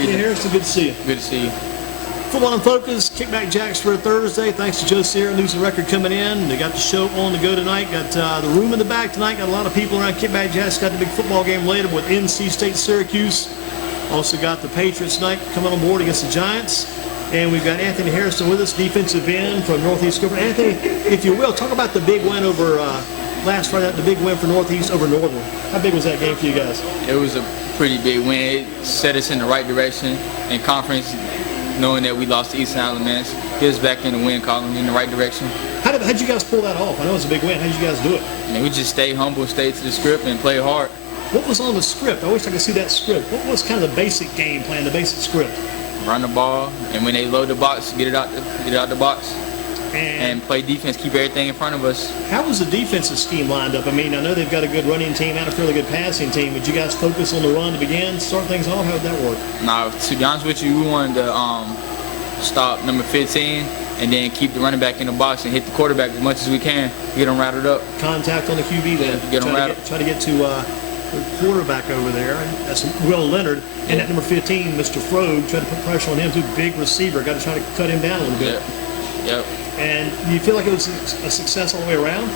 Anthony Hairston, good to see you. Good to see you. Football in Focus, Kickback Jacks for Thursday. Thanks to Joe Sierra, News and Record coming in. They got the show on the go tonight. Got the room in the back tonight. Got a lot of people around Kickback Jacks. Got the big football game later with NC State Syracuse. Also got the Patriots tonight coming on board against the Giants. And we've got Anthony Hairston with us, defensive end from Northeast Guilford. Anthony, if you will, talk about the big win over last Friday night, the big win for Northeast over Northern. How big was that game for you guys? It was a pretty big win. It set us in the right direction in conference, knowing that we lost to Eastern Alamance. Get us back in the win column in the right direction. How'd you guys pull that off? I know it's a big win. How'd you guys do it? I mean, we just stayed humble, stayed to the script, and played hard. What was on the script? I always like to see that script. What was kind of the basic game plan, the basic script? Run the ball, and when they load the box, get it out the box. And play defense, keep everything in front of us. How was the defensive scheme lined up? I mean, I know they've got a good running team and a fairly good passing team. Would you guys focus on the run to begin, start things off? How would that work? Now, to be honest with you, we wanted to stop number 15 and then keep the running back in the box and hit the quarterback as much as we can, get them rattled up. Contact on the QB then. Yeah, get them rattled. Try to get to the quarterback over there. That's Will Leonard. And that number 15, Mr. Frode, tried to put pressure on him, too. Big receiver. Got to try to cut him down a little bit. Yep. And do you feel like it was a success all the way around?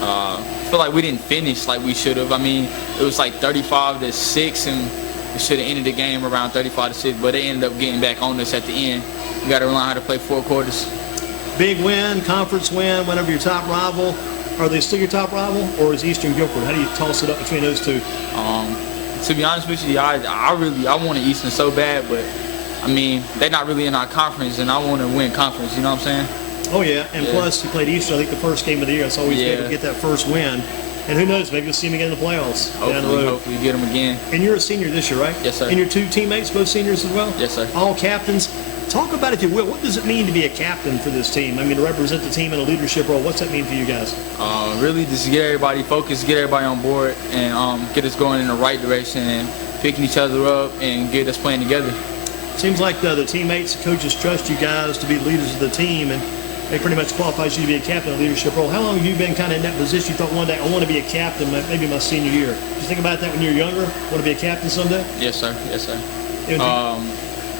I feel like we didn't finish like we should have. I mean, it was like 35-6, and we should have ended the game around 35-6, but they ended up getting back on us at the end. We got to learn how to play 4 quarters. Big win, conference win, went over your top rival. Are they still your top rival, or is Eastern Guilford? How do you toss it up between those two? To be honest with you, I wanted Eastern so bad, but I mean, they're not really in our conference, and I want to win conference. You know what I'm saying? Oh, yeah, and plus you played Eastern, I think, the first game of the year. It's always good to get that first win. And who knows, maybe you'll see him again in the playoffs down the road. Hopefully get him again. And you're a senior this year, right? Yes, sir. And your 2 teammates, both seniors as well? Yes, sir. All captains. Talk about it, if you will. What does it mean to be a captain for this team? I mean, to represent the team in a leadership role. What's that mean for you guys? Really just get everybody focused, get everybody on board, and get us going in the right direction and picking each other up and get us playing together. Seems like the teammates, the coaches trust you guys to be leaders of the team, and they pretty much qualifies you to be a captain in a leadership role. How long have you been kind of in that position? You thought one day, I want to be a captain, maybe my senior year. Did you think about that when you were younger? Want to be a captain someday? Yes, sir. Yes, sir.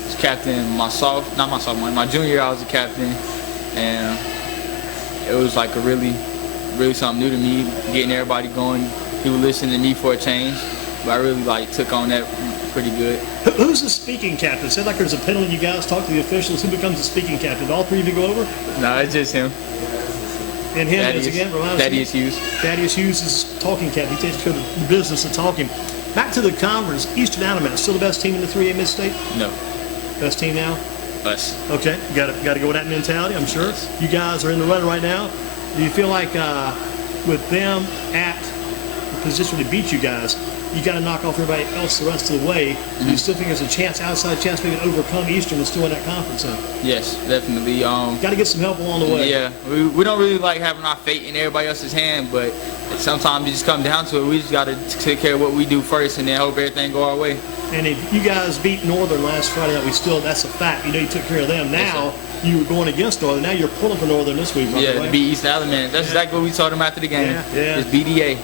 Was captain my junior year I was a captain, and it was like a really something new to me, getting everybody going. People listening to me for a change, but I really took on that pretty good. Who's the speaking captain? It said like there's a penalty. You guys talk to the officials. Who becomes the speaking captain? All 3 of you go over? No, it's just him. And him is again? Thaddeus Hughes. Thaddeus Hughes is talking captain. He takes care of the business of talking. Back to the conference. Eastern Alamance, still the best team in the 3A Mid-State? No. Best team now? Us. Okay, got to go with that mentality, I'm sure. Yes. You guys are in the run right now. Do you feel like with them at the position to beat you guys, you got to knock off everybody else the rest of the way? Do you still think there's a chance, outside chance, maybe to overcome Eastern and still in that conference? Yes, definitely. Got to get some help along the way. Yeah, we don't really like having our fate in everybody else's hand, but sometimes it just comes down to it. We just got to take care of what we do first and then hope everything go our way. And if you guys beat Northern last Friday night, that's a fact. You know you took care of them. Now you were going against Northern. Now you're pulling for Northern this week. Yeah, to beat East Alamance. That's exactly what we told them after the game. Yeah. It's BDA.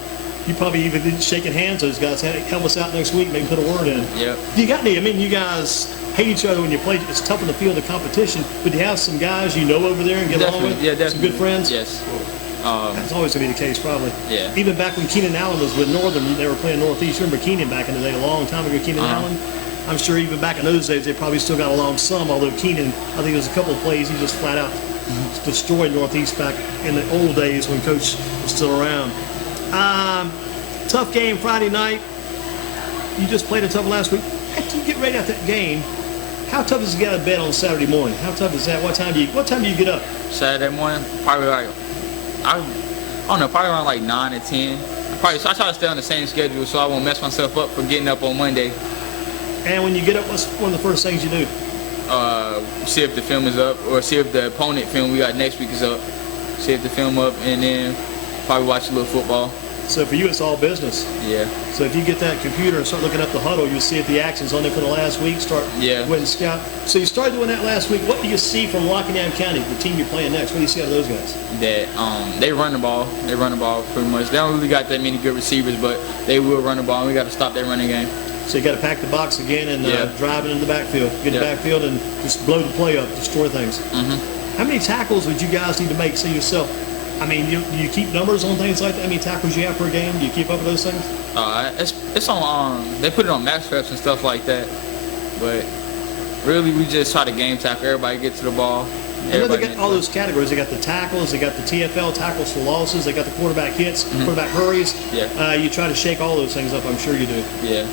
You probably even did shaking hands with those guys. Hey, help us out next week. Maybe put a word in. Yep. Do you got any? I mean, you guys hate each other when you play. It's tough in the field of competition. But do you have some guys you know over there and get along with? Yeah, definitely. Some good friends? Yes. That's always going to be the case, probably. Yeah. Even back when Keenan Allen was with Northern, they were playing Northeast. Remember Keenan back in the day, a long time ago, Keenan Allen? I'm sure even back in those days, they probably still got along some, although Keenan, I think there was a couple of plays he just flat out destroyed Northeast back in the old days when Coach was still around. Tough game Friday night. You just played a tough last week. After you get ready after that game, how tough is it to get out of bed on Saturday morning? How tough is that? What time do you get up? Saturday morning, probably I don't know, probably around 9 or 10. I try to stay on the same schedule so I won't mess myself up for getting up on Monday. And when you get up, what's one of the first things you do? See if the film is up, or see if the opponent film we got next week is up. See if the film up, and then probably watch a little football. So for you, it's all business. Yeah. So if you get that computer and start looking up the huddle, you'll see if the action's on there for the last week. Start winning scout. So you started doing that last week. What do you see from Rockingham County, the team you're playing next? What do you see out of those guys? That they run the ball. They run the ball pretty much. They don't really got that many good receivers, but they will run the ball, and we got to stop their running game. So you got to pack the box again and Yeah. drive it into the backfield. Get the Yeah. backfield and just blow the play up, destroy things. How many tackles would you guys need to make, say yourself? I mean, do you keep numbers on things like that? How many tackles you have per game? Do you keep up with those things? It's on. They put it on max reps and stuff like that, but really we just try to game tackle. Everybody get to the ball. I know they got all those categories. They got the tackles, they got the TFL, tackles for losses, they got the quarterback hits, quarterback hurries. Yeah. You try to shake all those things up, I'm sure you do. Yeah.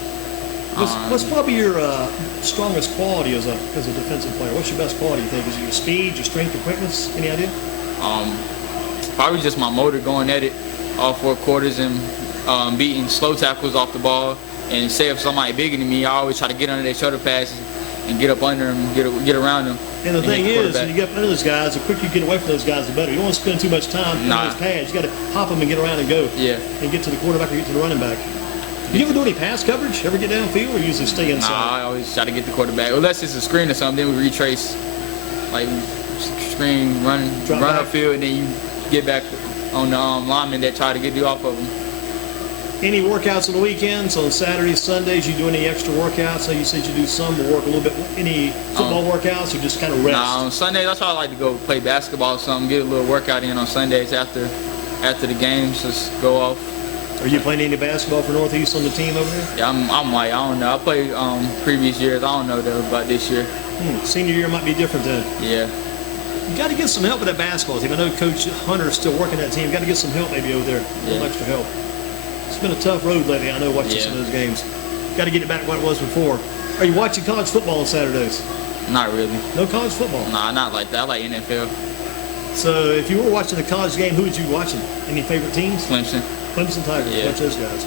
What's probably your strongest quality as a defensive player? What's your best quality, you think? Is it your speed, your strength, your quickness? Any idea? Probably just my motor, going at it all 4 quarters and beating slow tackles off the ball. And say if somebody bigger than me, I always try to get under their shoulder passes and get up under them, get around them. And the thing is, when you get up under those guys, the quicker you get away from those guys, the better. You don't want to spend too much time on those pads. You got to hop them and get around and go. Yeah. And get to the quarterback or get to the running back. Do you ever do any pass coverage? Ever get downfield, or you usually stay inside? Nah, I always try to get the quarterback. Unless it's a screen or something, then we retrace. Like, screen, run upfield, and then you get back on the linemen that try to get you off of them. Any workouts on the weekends, on Saturdays, Sundays? You do any extra workouts? So you said you do some, but work a little bit. Any football workouts, or just kind of rest? Nah, on Sundays, that's why I like to go play basketball or something, get a little workout in on Sundays after the games, just go off. Are you playing any basketball for Northeast on the team over there? Yeah, I'm like, I don't know. I played previous years. I don't know though about this year. Senior year might be different then. Yeah. You got to get some help with that basketball team. I know Coach Hunter is still working that team. You got to get some help maybe over there. A little extra help. It's been a tough road lately. I know watching some of those games. Got to get it back to what it was before. Are you watching college football on Saturdays? Not really. No college football? Nah, not like that. I like NFL. So if you were watching a college game, who would you be watching? Any favorite teams? Clemson. Clemson Tigers. Yeah. Watch those guys.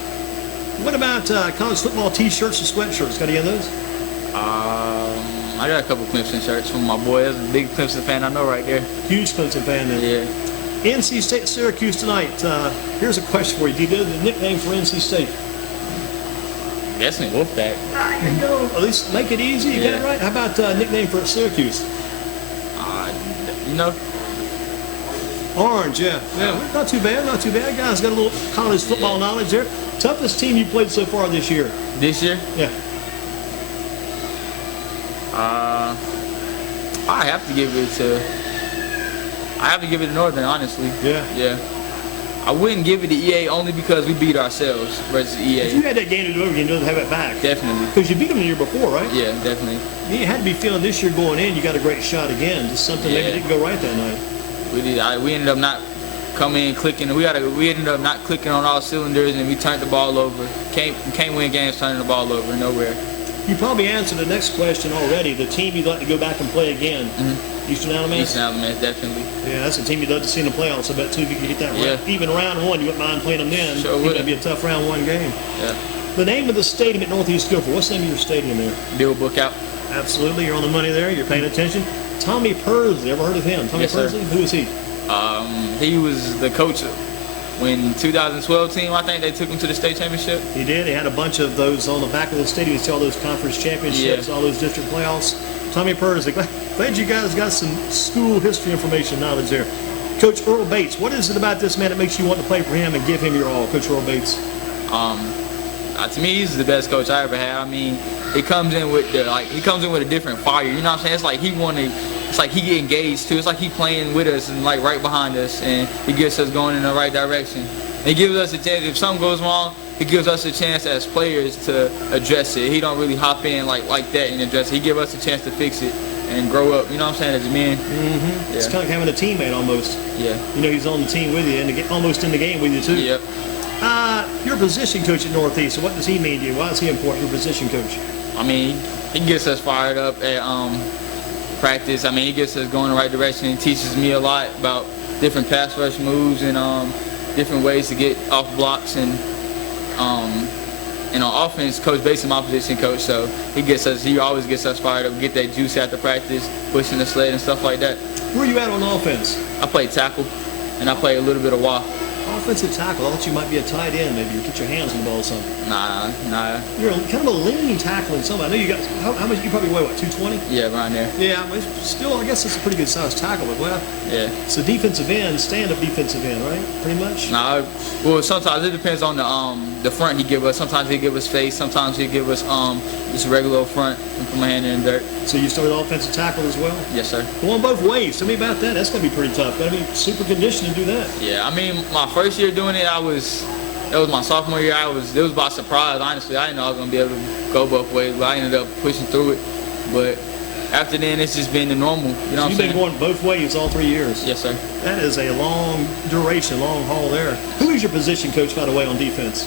What about college football T-shirts and sweatshirts? Got any of those? I got a couple Clemson shirts from my boy. That's a big Clemson fan I know right there. Huge Clemson fan then. Yeah. NC State, Syracuse tonight. Here's a question for you. Do you know the nickname for NC State? Guessing Wolfpack. There you go. At least make it easy. You got it right. How about nickname for Syracuse? You know. Orange, yeah. Not too bad, not too bad. Guys got a little college football knowledge there. Toughest team you played so far this year? This year? Yeah. I have to give it to Northern, honestly. Yeah. Yeah. I wouldn't give it to EA only because we beat ourselves versus EA. If you had that game to do over again, you'd have it back. Definitely. Because you beat them the year before, right? Yeah, definitely. You had to be feeling this year going in, you got a great shot again. Just something maybe didn't go right that night. We ended up not coming in clicking. We ended up not clicking on all cylinders, and we turned the ball over. Can't win games turning the ball over nowhere. You probably answered the next question already. The team you'd like to go back and play again. Eastern Alamance? Eastern Alamance, definitely. Yeah, that's a team you'd love to see in the playoffs. I bet too, if you could get that even round one, you wouldn't mind playing them then. Sure would. That'd be a tough round one game. Yeah. The name of the stadium at Northeast Guilford. What's the name of your stadium there? Bill Bookout. Absolutely, you're on the money there. You're paying attention. Tommy Pursley, ever heard of him? Tommy Pursley? Who is he? He was the coach when 2012 team, I think they took him to the state championship. He did. He had a bunch of those on the back of the stadium. You see all those conference championships, all those district playoffs. Tommy Pursley. Glad you guys got some school history information knowledge there. Coach Earl Bates, what is it about this man that makes you want to play for him and give him your all, Coach Earl Bates? To me, he's the best coach I ever had. I mean, he comes in with a different fire. You know what I'm saying? It's like he get engaged too. It's like he playing with us and like right behind us, and he gets us going in the right direction. And he gives us a chance. If something goes wrong, he gives us a chance as players to address it. He don't really hop in like that and address it. He gives us a chance to fix it and grow up. You know what I'm saying? As a man. Yeah. It's kind of like having a teammate almost. Yeah. You know, he's on the team with you and almost in the game with you too. Yep. You're a position coach at Northeast. So what does he mean to you? Why is he important? Your position coach. I mean, he gets us fired up at practice. I mean, he gets us going in the right direction. He teaches me a lot about different pass rush moves and different ways to get off blocks. And on offense, Coach Bates is my position coach, so he always gets us fired up, get that juice after practice, pushing the sled and stuff like that. Where are you at on offense? I play tackle, and I play a little bit of wide. Offensive tackle. I thought you might be a tight end. Maybe you get your hands on the ball or something. Nah. You're kind of a lean tackle in some. I know you got how much? You probably weigh what? 220. Yeah, around there. Yeah, but still, I guess it's a pretty good sized tackle. But well, Yeah. so defensive end, stand-up defensive end, right? Pretty much. Nah. Well, sometimes it depends on the front he give us. Sometimes he give us face. Sometimes he give us just regular front and put my hand in the dirt. So you started offensive tackle as well. Yes, sir. Going both ways. Tell me about that. That's gonna be pretty tough. Gotta be super conditioned to do that. Yeah, I mean, my first year doing it, that was my sophomore year. It was by surprise, honestly. I didn't know I was gonna be able to go both ways, but I ended up pushing through it. But after then, it's just been the normal. You know what I'm You've saying? been going both ways all 3 years. Yes, sir. That is a long duration, long haul there. Who is your position coach, by the way, on defense?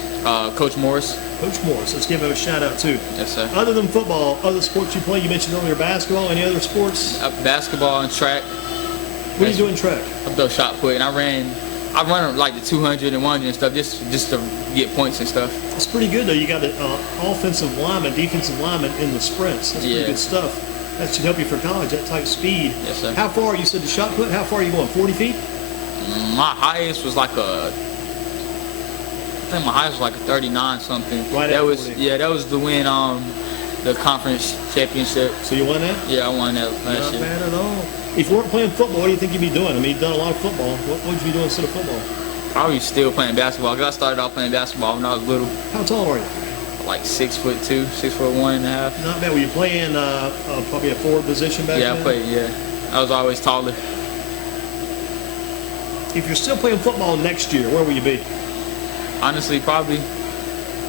Coach Morris. Coach Morris. Let's give him a shout out too. Yes, sir. Other than football, other sports you play, you mentioned earlier basketball. Any other sports? Basketball and track. What do you do in track? I throw shot put, and I run like the 200 and 100 and stuff just to get points and stuff. That's pretty good though. You got an offensive lineman, defensive lineman in the sprints. That's pretty good stuff. That should help you for college, that type of speed. Yes, sir. How far, you said the shot put, how far are you going, 40 feet? My highest was like I think my highest was like a 39 something. Right that at was 40. Yeah, that was to win the conference championship. So you won that? Yeah, I won that last Not year. bad at all. If you weren't playing football, what do you think you'd be doing? I mean, you've done a lot of football. What would you be doing instead of football? Probably still playing basketball. 'Cause I started off playing basketball when I was little, How tall are you? like 6'2", 6'1.5". Not bad. Were you playing probably a forward position back Yeah, then? I played. Yeah, I was always taller. If you're still playing football next year, where will you be? Honestly, probably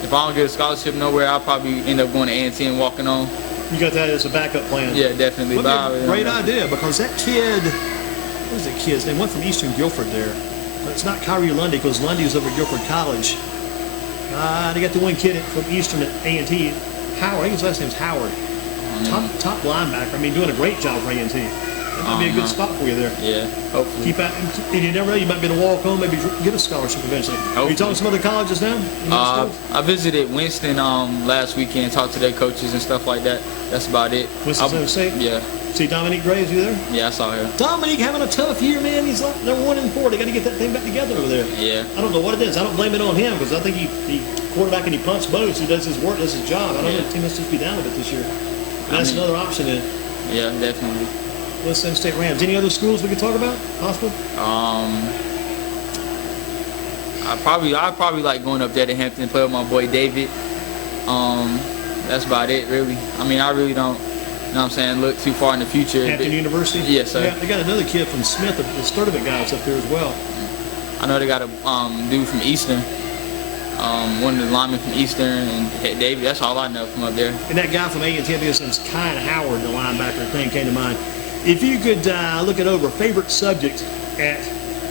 if I don't get a scholarship nowhere, I'll probably end up going to A&T and walking on. You got that as a backup plan? Yeah, definitely. What But a great idea, because that kid, what was that kid's name? Went from Eastern Guilford there. But it's not Kyrie Lundy, because Lundy was over at Guilford College. They got the one kid from Eastern at A&T, Howard. I think his last name's Howard. Top linebacker. I mean, doing a great job for A&T. That might be a good spot for you there. Yeah, hopefully. Keep out, and you never know, you might be able to walk home, maybe get a scholarship eventually. Are you talking to some other colleges now? I visited Winston last weekend, talked to their coaches and stuff like that. That's about it. Winston State? Yeah. See Dominique Graves, you there? Yeah, I saw him. Dominique having a tough year, man. He's like, they're 1-4. They got to get that thing back together over there. Yeah. I don't know what it is. I don't blame it on him, because I think he quarterback and he punts boats. He does his work, does his job. I don't know if the team must just be down with it this year. That's another option then. Yeah, definitely. Winston State Rams. Any other schools we could talk about? Possible? I'd probably like going up there to Hampton and play with my boy David. That's about it, really. I mean, I really don't, you know what I'm saying, look too far in the future. Hampton University? Yes, sir. Yeah, they got another kid from Smith, the Sturdivant guys up there as well. I know they got a dude from Eastern. One of the linemen from Eastern, and David. That's all I know from up there. And that guy from A&T, I think his name's Kyle Howard, the linebacker thing came to mind. If you could look it over, favorite subject at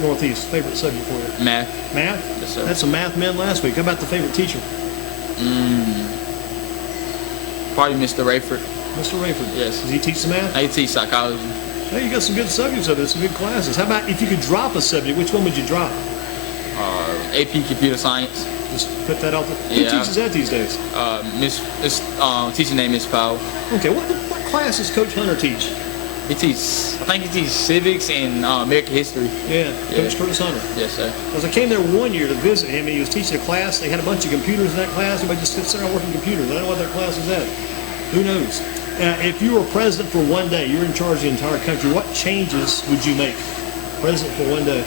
Northeast, favorite subject for you? Math. Math? Yes, sir. That's some math men last week. How about the favorite teacher? Probably Mr. Rayford. Mr. Rayford. Yes. Does he teach the math? I teach psychology. Hey, you got some good subjects over there, some good classes. How about if you could drop a subject, which one would you drop? AP Computer Science. Just put that out there. Yeah. Who teaches that these days? Teacher name is Powell. Okay, what class does Coach Hunter teach? I think he teaches civics and American history. Yeah, Coach Curtis Hunter. Yes, sir. Because I came there one year to visit him, and he was teaching a class. They had a bunch of computers in that class. Everybody just sits there working computers. I don't know what that class is at. Who knows? If you were president for one day, you were in charge of the entire country, what changes would you make? President for one day.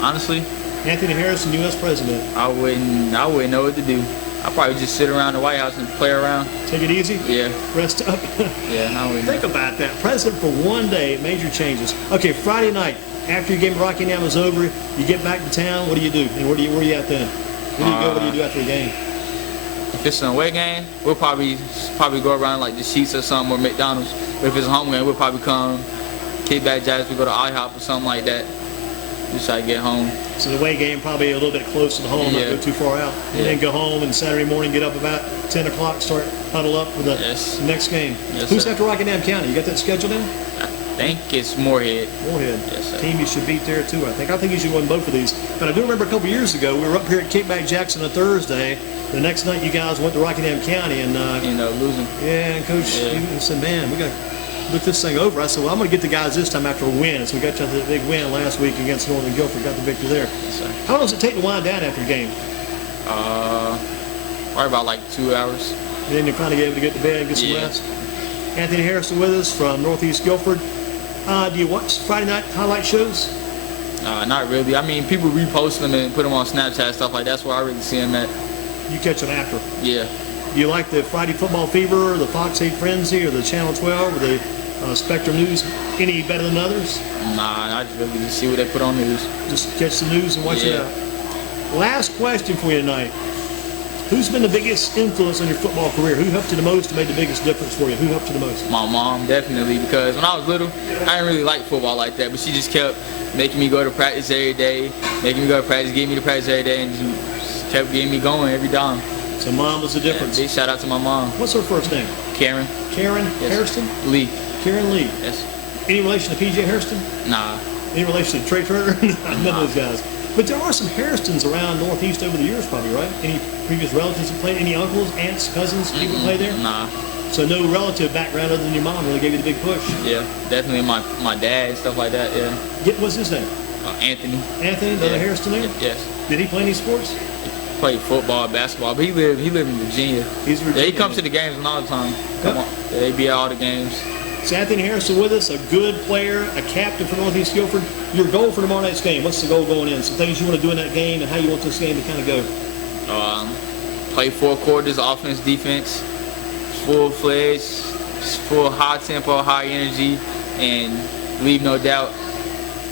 Honestly, Anthony Hairston, U.S. president. I wouldn't know what to do. I'd probably just sit around the White House and play around. Take it easy? Yeah. Rest up? Yeah, I wouldn't. Think about that. President for one day, major changes. Okay, Friday night, after your game at Rockingham is over, you get back to town, what do you do? And where are you at then? Where do you go? What do you do after the game? If it's an away game, we'll probably go around like the Sheets or something or McDonald's. But if it's a home game, we'll probably come Kickback Jazz. We go to IHOP or something like that. Just try to get home. So the away game probably a little bit close to home, not go too far out. And then go home and Saturday morning get up about 10 o'clock, start huddle up for the next game. Yes, Who's sir. after Rockingham County? You got that scheduled in? I think it's Moorhead. Moorhead. Yes, sir. Team you should beat there too, I think. I think you should win both of these. But I do remember a couple years ago, we were up here at Kickback Jackson on Thursday. The next night you guys went to Rockingham County and Losing. yeah, and Coach you said, man, we got looked this thing over. I said, well, I'm going to get the guys this time after a win. So we got you the big win last week against Northern Guilford. Got the victory there. Yes, sir. How long does it take to wind down after the game? Probably about like 2 hours. And then you're finally able to get to bed and get some rest. Anthony Hairston with us from Northeast Guilford. Do you watch Friday night highlight shows? Not really. I mean, people repost them and put them on Snapchat, stuff like that. That's where I really see them at. You catch them after. Yeah. Do you like the Friday Football Fever, or the Fox 8 Frenzy, or the Channel 12, or the Spectrum News any better than others? Nah, I just really just see what they put on news. Just catch the news and watch it out. Last question for you tonight. Who's been the biggest influence on your football career? Who helped you the most and made the biggest difference for you? Who helped you the most? My mom, definitely, because when I was little, I didn't really like football like that, but she just kept making me go to practice every day, getting me to practice every day, and just kept getting me going every time. So mom was the difference. Big shout out to my mom. What's her first name? Karen. Karen Hairston? Lee. Karen Lee. Yes. Any relation to PJ Hairston? Nah. Any relation to Trey Turner? None of those guys. But there are some Hairstons around Northeast over the years, probably, right? Any previous relatives that played? Any uncles, aunts, cousins, people play there? Nah. So no relative background other than your mom really gave you the big push? Yeah, definitely my dad and stuff like that, yeah. What's his name? Anthony. Anthony, the other Hairston there? Yes. Did he play any sports? Played football, basketball, but he lived in Virginia. He's Virginia. Yeah, he comes to the games all the time. Come on. Yeah, they be at all the games. So Anthony Hairston with us, a good player, a captain for Northeast Guilford. Your goal for tomorrow night's game, what's the goal going in? Some things you want to do in that game and how you want this game to kind of go? Play 4 quarters, offense, defense, full-fledged, full high tempo, high energy, and leave no doubt.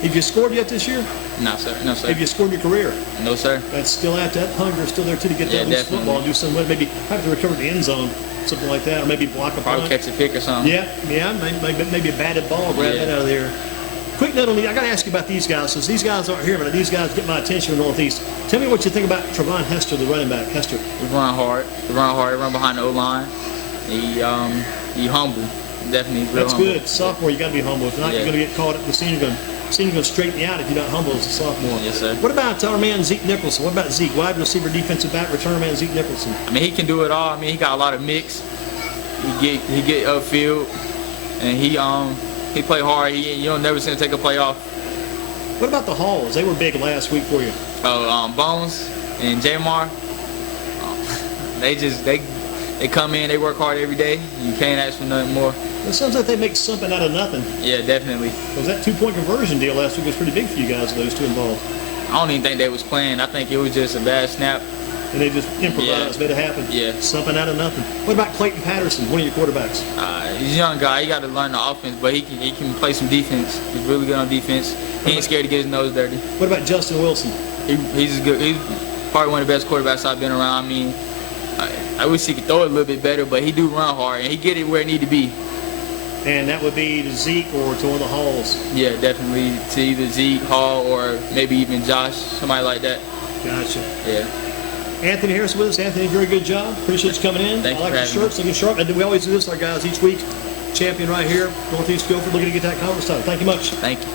Have you scored yet this year? No, sir. No, sir. Have you scored in your career? No, sir. That's still out. That hunger is still there too to get that loose football and do something. Maybe have to recover the end zone, something like that, or maybe block a Probably punt. catch a pick or something. Yeah. Maybe a batted ball, grab that out of there. Quick note on me. I got to ask you about these guys, since these guys aren't here, but these guys get my attention in the Northeast. Tell me what you think about Trevon Hester, the running back. Hester. He run hard. He run behind the O-line. He humble. Definitely real That's humble. good. Sophomore, you got to be humble. If not, you're going to get caught up. The senior going to straighten you out if you're not humble as a sophomore. Yes, sir. What about our man Zeke Nicholson? What about Zeke? Wide receiver, defensive back, return man Zeke Nicholson. I mean, he can do it all. I mean, he got a lot of mix. He get upfield, and he play hard. You don't never see him take a play off. What about the Halls? They were big last week for you. Bones and Jamar, they come in, they work hard every day. You can't ask for nothing more. It sounds like they make something out of nothing. Yeah, definitely. Because that 2-point conversion deal last week was pretty big for you guys, those two involved. I don't even think they was playing. I think it was just a bad snap. And they just improvised, made it happen. Yeah. Something out of nothing. What about Clayton Patterson, one of your quarterbacks? He's a young guy. He got to learn the offense, but he can play some defense. He's really good on defense. He ain't scared to get his nose dirty. What about Justin Wilson? He's good. He's probably one of the best quarterbacks I've been around. I mean, I wish he could throw it a little bit better, but he do run hard, and he get it where it need to be. And that would be to Zeke or to one of the Halls? Yeah, definitely to either Zeke, Hall, or maybe even Josh, somebody like that. Gotcha. Yeah. Anthony Harris with us. Anthony, very good job. Appreciate you coming in. Thank you. I like your shirts, looking sharp. And we always do this, our guys, each week. Champion right here, Northeast Guilford, looking to get that conference title. Thank you much. Thank you.